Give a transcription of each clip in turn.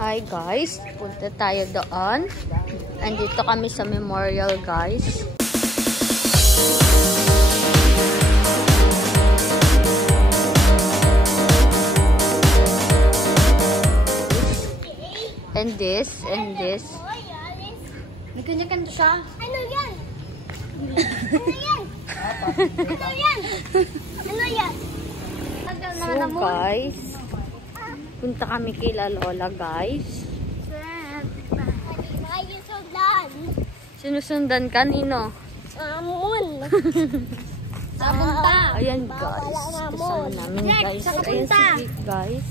Hi guys, punta tayo doon. Andito kami sa memorial guys. And this. May kanya-kanta siya. Ano yan? Ano yan? So guys, punta kami kay Lola guys. Sinusundan kanino? Amon. Sabunta. Ayan guys, kasama namin guys. Ayan si Vic guys.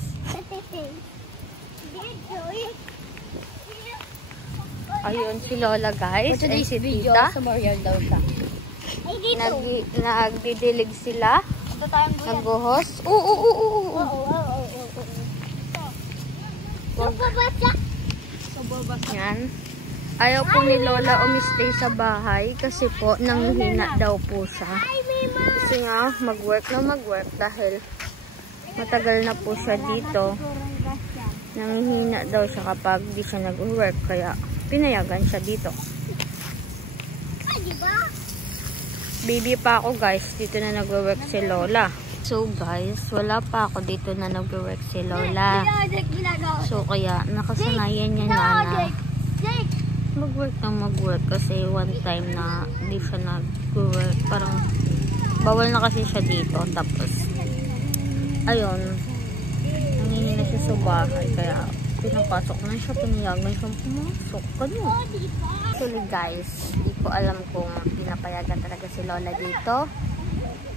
Ayun si Lola guys. Ay si Tita. Sa Morial daw siya. Nagdidilig sila. Nagbuhos. Oo. Yan. Ayaw po ni Lola umistay sa bahay kasi po nanghihina daw po siya. Kasi nga mag-work dahil matagal na po siya dito. Nanghihina daw siya kapag di siya nag-work kaya pinayagan siya dito. Baby pa ako guys, dito na nag-work si Lola. So guys, wala pa ako dito na nag-work si Lola. So kaya nakasanayan niya na mag-work kasi one time na hindi siya nag-work. Parang bawal na kasi siya dito. Tapos ayun, nangingi na siya sa bahay kaya pinapasok na siya, pinayagan siyang pumasok. Ganun. Actually guys, hindi ko alam kung pinapayagan talaga si Lola dito.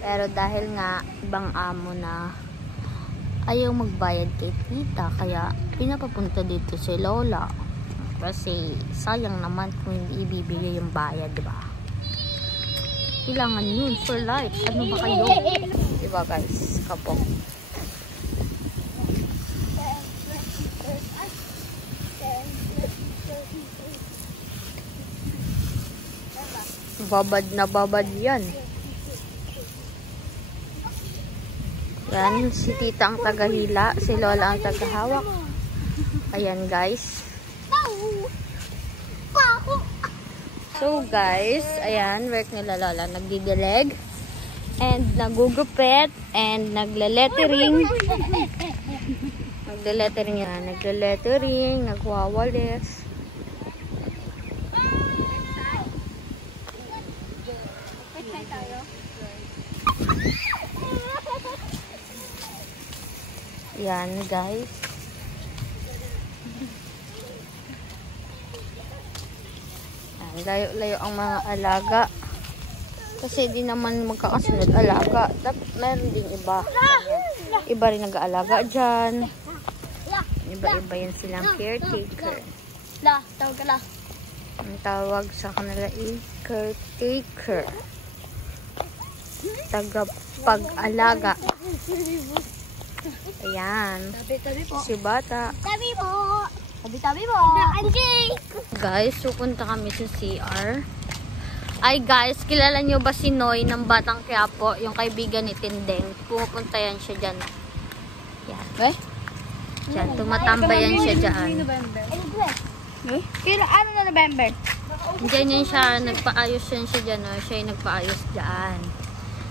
Pero dahil nga ibang amo na ayaw magbayad kay Tita, kaya pinapapunta dito si Lola. Kasi sayang naman kung hindi ibibigay yung bayad, diba? Kailangan yun for life. Ano ba kayo? Diba guys? Kapok. Babad yan. Yan, si Tita ang tagahila, si Lola ang tagahawak. Ayan guys. So guys, ayan, work nila Lola. Nagdidileg, and nagugupit, and nagle-lettering. Nagle-lettering, nagwawalis. Yan guys. Layo-layo ang mga alaga. Kasi di naman magkakasunod alaga. Dapat meron din iba. Iba rin nag-aalaga dyan. Iba-iba yan silang caretaker. Tawag ka la. Ang tawag sa kanila ay caretaker. Tagapag-alaga. Ayan. Tabi po. Si Bata. Tabi po. Tabi po. Anjay. Guys, pupunta kami sa CR. Ay guys, kilala nyo ba si Noy ng Batang Quiapo? Yung kaibigan ni Tindeng. Pumupunta yan siya dyan. Yan. Diyan, tumatambayan siya dyan. Pero ano na November? Diyan yan siya, nagpaayos yan siya dyan. Siya yung nagpaayos dyan.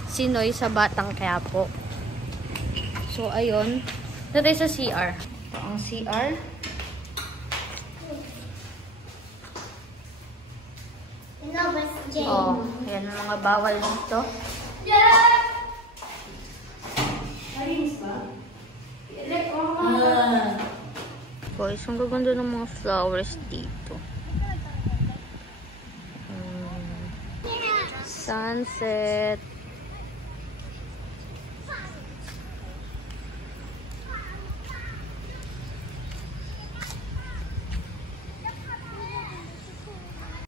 Si Noy sa Batang Quiapo. So, ayun. Ito tayo sa CR. Ito ang CR. Oh, ayan ang mga bawal dito. Guys, ang gaganda ng mga flowers dito. Sunset.